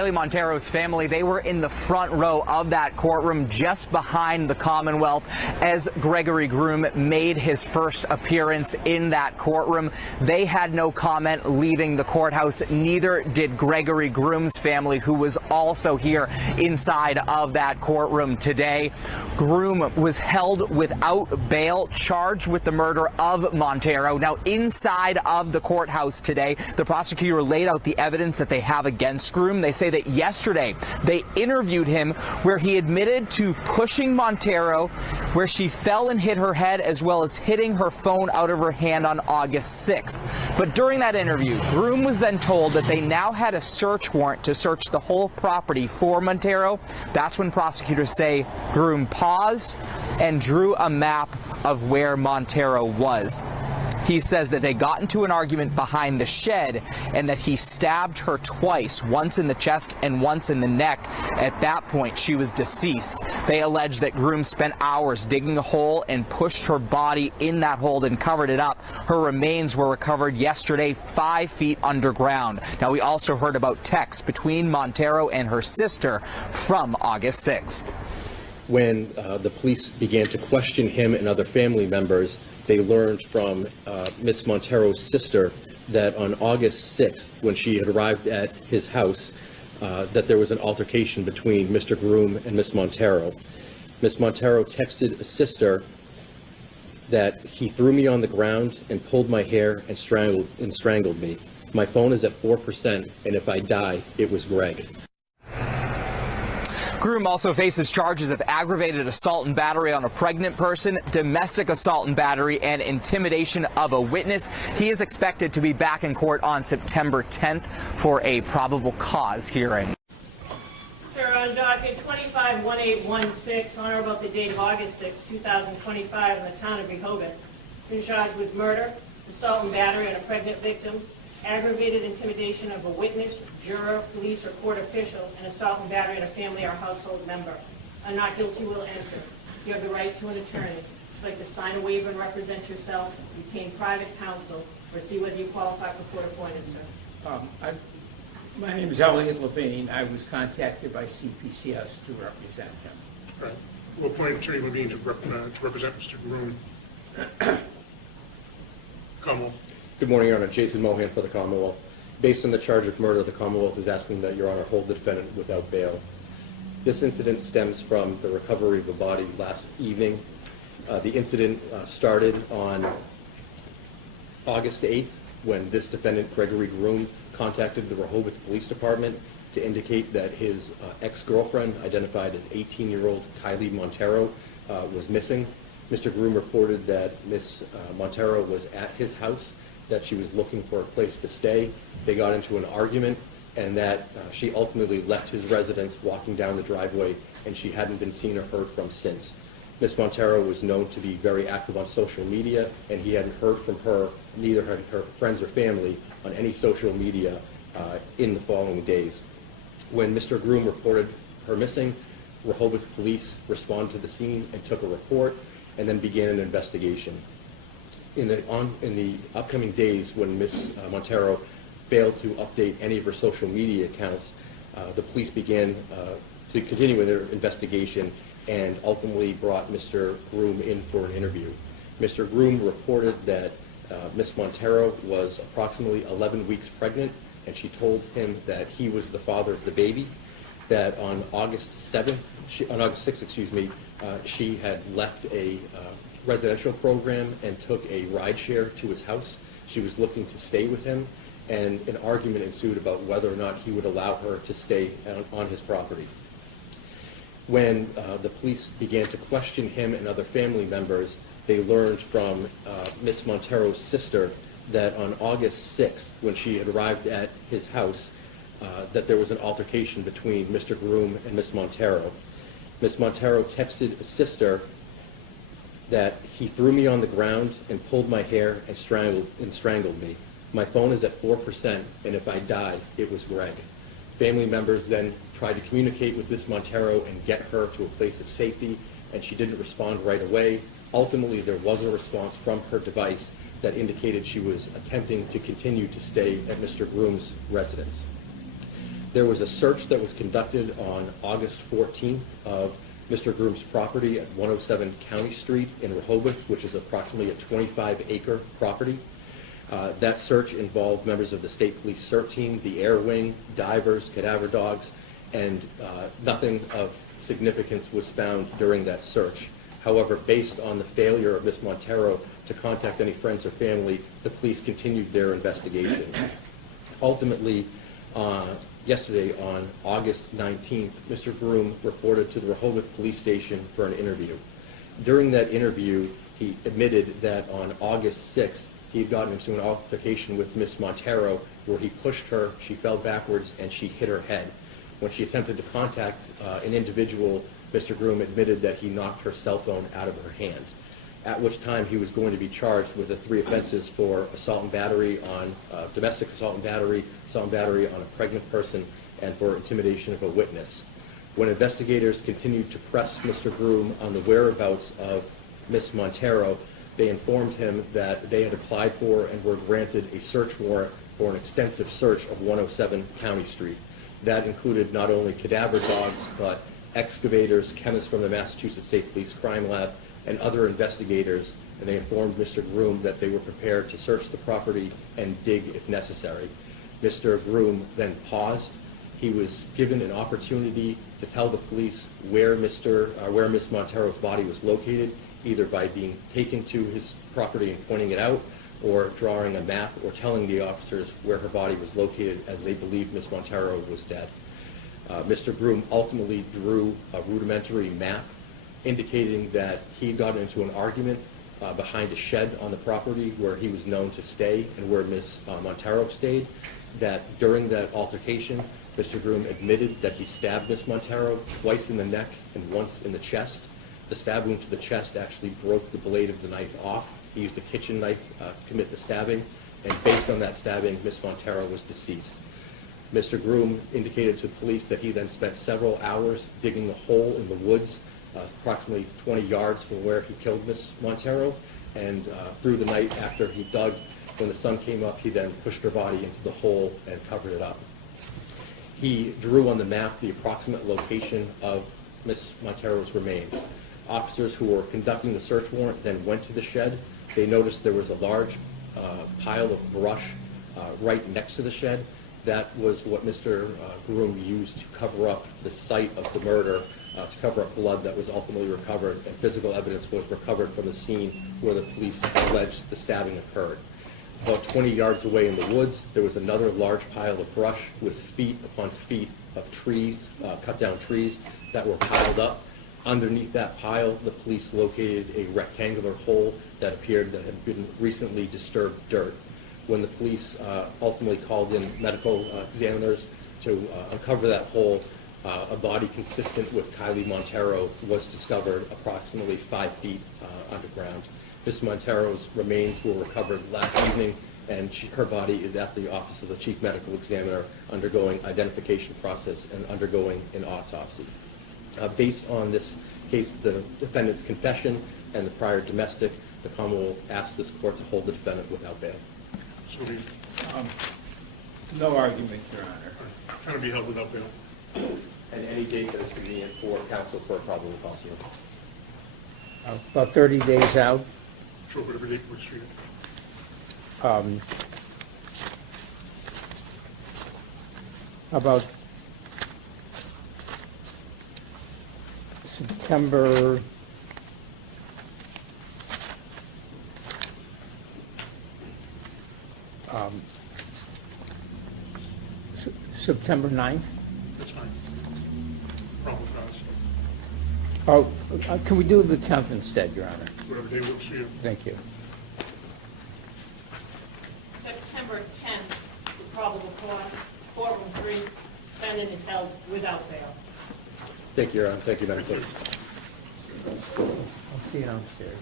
Kylee Monteiro's family, they were in the front row of that courtroom just behind the Commonwealth as Gregory Groom made his first appearance in that courtroom. They had no comment leaving the courthouse. Neither did Gregory Groom's family, who was also here inside of that courtroom today. Groom was held without bail, charged with the murder of Monteiro. Now, inside of the courthouse today, the prosecutor laid out the evidence that they have against Groom. They say that yesterday they interviewed him where he admitted to pushing Monteiro, where she fell and hit her head, as well as hitting her phone out of her hand on August 6th. But during that interview, Groom was then told that they now had a search warrant to search the whole property for Monteiro. That's when prosecutors say Groom paused and drew a map of where Monteiro was. He says that they got into an argument behind the shed and that he stabbed her twice, once in the chest and once in the neck. At that point, she was deceased. They allege that Groom spent hours digging a hole and pushed her body in that hole, then covered it up. Her remains were recovered yesterday 5 feet underground. Now, we also heard about texts between Monteiro and her sister from August 6th. When the police began to question him and other family members, they learned from Miss Monteiro's sister that on August 6th, when she had arrived at his house, that there was an altercation between Mr. Groom and Miss Monteiro. Miss Monteiro texted a sister that he threw me on the ground and pulled my hair and strangled me. My phone is at 4%, and if I die, it was Greg. Groom also faces charges of aggravated assault and battery on a pregnant person, domestic assault and battery, and intimidation of a witness. He is expected to be back in court on September 10th for a probable cause hearing. Sir, on docket 251816, on or about the date of August 6, 2025, in the town of Rehoboth, been charged with murder, assault and battery on a pregnant victim, aggravated intimidation of a witness, juror, police, or court official, and assault and battery on a family or household member. A not guilty will enter. You have the right to an attorney. If you'd like to sign a waiver and represent yourself, retain private counsel, or see whether you qualify for court appointment, sir. My name is Elliot Levine. I was contacted by CPCS to represent him. Right. What point of attorney would be to represent Mr. Groom? Commonwealth. Good morning, Your Honor. Jason Mohan for the Commonwealth. Based on the charge of murder, the Commonwealth is asking that Your Honor hold the defendant without bail. This incident stems from the recovery of a body last evening. The incident started on August 8th when this defendant, Gregory Groom, contacted the Rehoboth Police Department to indicate that his ex-girlfriend, identified as 18-year-old Kylee Monteiro, was missing. Mr. Groom reported that Ms. Monteiro was at his house, that she was looking for a place to stay. They got into an argument, and that she ultimately left his residence walking down the driveway, and she hadn't been seen or heard from since. Ms. Monteiro was known to be very active on social media, and he hadn't heard from her, neither had her friends or family, on any social media in the following days. When Mr. Groom reported her missing, Rehoboth police responded to the scene and took a report, and then began an investigation. In the upcoming days, when Ms. Monteiro failed to update any of her social media accounts, the police began to continue with their investigation and ultimately brought Mr. Groom in for an interview. Mr. Groom reported that Ms. Monteiro was approximately 11 weeks pregnant, and she told him that he was the father of the baby, that on August 6th, she had left a residential program and took a ride share to his house. She was looking to stay with him, and an argument ensued about whether or not he would allow her to stay on his property. When the police began to question him and other family members, they learned from Miss Monteiro's sister that on August 6th, when she had arrived at his house, that there was an altercation between Mr. Groom and Miss Monteiro. Miss Monteiro texted a sister that he threw me on the ground and pulled my hair and strangled me. My phone is at 4%, and if I die, it was Greg. Family members then tried to communicate with Miss Monteiro and get her to a place of safety, and she didn't respond right away. Ultimately, there was a response from her device that indicated she was attempting to continue to stay at Mr. Groom's residence. There was a search that was conducted on August 14th of Mr. Groom's property at 107 County Street in Rehoboth, which is approximately a 25-acre property. That search involved members of the State Police CERT team, the Air Wing, divers, cadaver dogs, and nothing of significance was found during that search. However, based on the failure of Ms. Monteiro to contact any friends or family, the police continued their investigation. Ultimately, yesterday on August 19th, Mr. Groom reported to the Rehoboth Police Station for an interview. During that interview, he admitted that on August 6th, he had gotten into an altercation with Ms. Monteiro where he pushed her, she fell backwards, and she hit her head. When she attempted to contact an individual, Mr. Groom admitted that he knocked her cell phone out of her hand, at which time he was going to be charged with the 3 offenses for assault and battery on domestic assault and battery on a pregnant person, and for intimidation of a witness. When investigators continued to press Mr. Groom on the whereabouts of Ms. Monteiro, they informed him that they had applied for and were granted a search warrant for an extensive search of 107 County Street. That included not only cadaver dogs, but excavators, chemists from the Massachusetts State Police Crime Lab, and other investigators, and they informed Mr. Groom that they were prepared to search the property and dig if necessary. Mr. Groom then paused. He was given an opportunity to tell the police where Ms. Monteiro's body was located, either by being taken to his property and pointing it out, or drawing a map, or telling the officers where her body was located, as they believed Ms. Monteiro was dead. Mr. Groom ultimately drew a rudimentary map indicating that he got into an argument behind a shed on the property where he was known to stay and where Ms. Monteiro stayed, that during that altercation, Mr. Groom admitted that he stabbed Ms. Monteiro twice in the neck and once in the chest. The stab wound to the chest actually broke the blade of the knife off. He used a kitchen knife to commit the stabbing, and based on that stabbing, Ms. Monteiro was deceased. Mr. Groom indicated to the police that he then spent several hours digging a hole in the woods, approximately 20 yards from where he killed Ms. Monteiro, and through the night after he dug, when the sun came up, he then pushed her body into the hole and covered it up. He drew on the map the approximate location of Ms. Monteiro's remains. Officers who were conducting the search warrant then went to the shed. They noticed there was a large pile of brush right next to the shed. That was what Mr. Groom used to cover up the site of the murder, to cover up blood that was ultimately recovered, and physical evidence was recovered from the scene where the police alleged the stabbing occurred. About 20 yards away in the woods, there was another large pile of brush with feet upon feet of trees, cut down trees that were piled up. Underneath that pile, the police located a rectangular hole that appeared that had been recently disturbed dirt. When the police ultimately called in medical examiners to uncover that hole, a body consistent with Kylee Monteiro was discovered approximately 5 feet underground. Ms. Monteiro's remains were recovered last evening, and her body is at the office of the chief medical examiner undergoing identification process and undergoing an autopsy. Based on this case, the defendant's confession and the prior domestic, the Commonwealth asked this court to hold the defendant without bail. So the, No argument, Your Honor. kind of be held without bail. And any date that is convenient for counsel for a probable cause hearing. About 30 days out. Sure, whatever date works for you. About September, September 9th. That's fine. Probable cause. Oh, can we do the 10th instead, Your Honor? Whatever day works for you. Thank you. September 10th, the probable cause, courtroom 3, defendant is held without bail. Thank you, Your Honor. Thank you, Madam Clerk. I'll see you downstairs.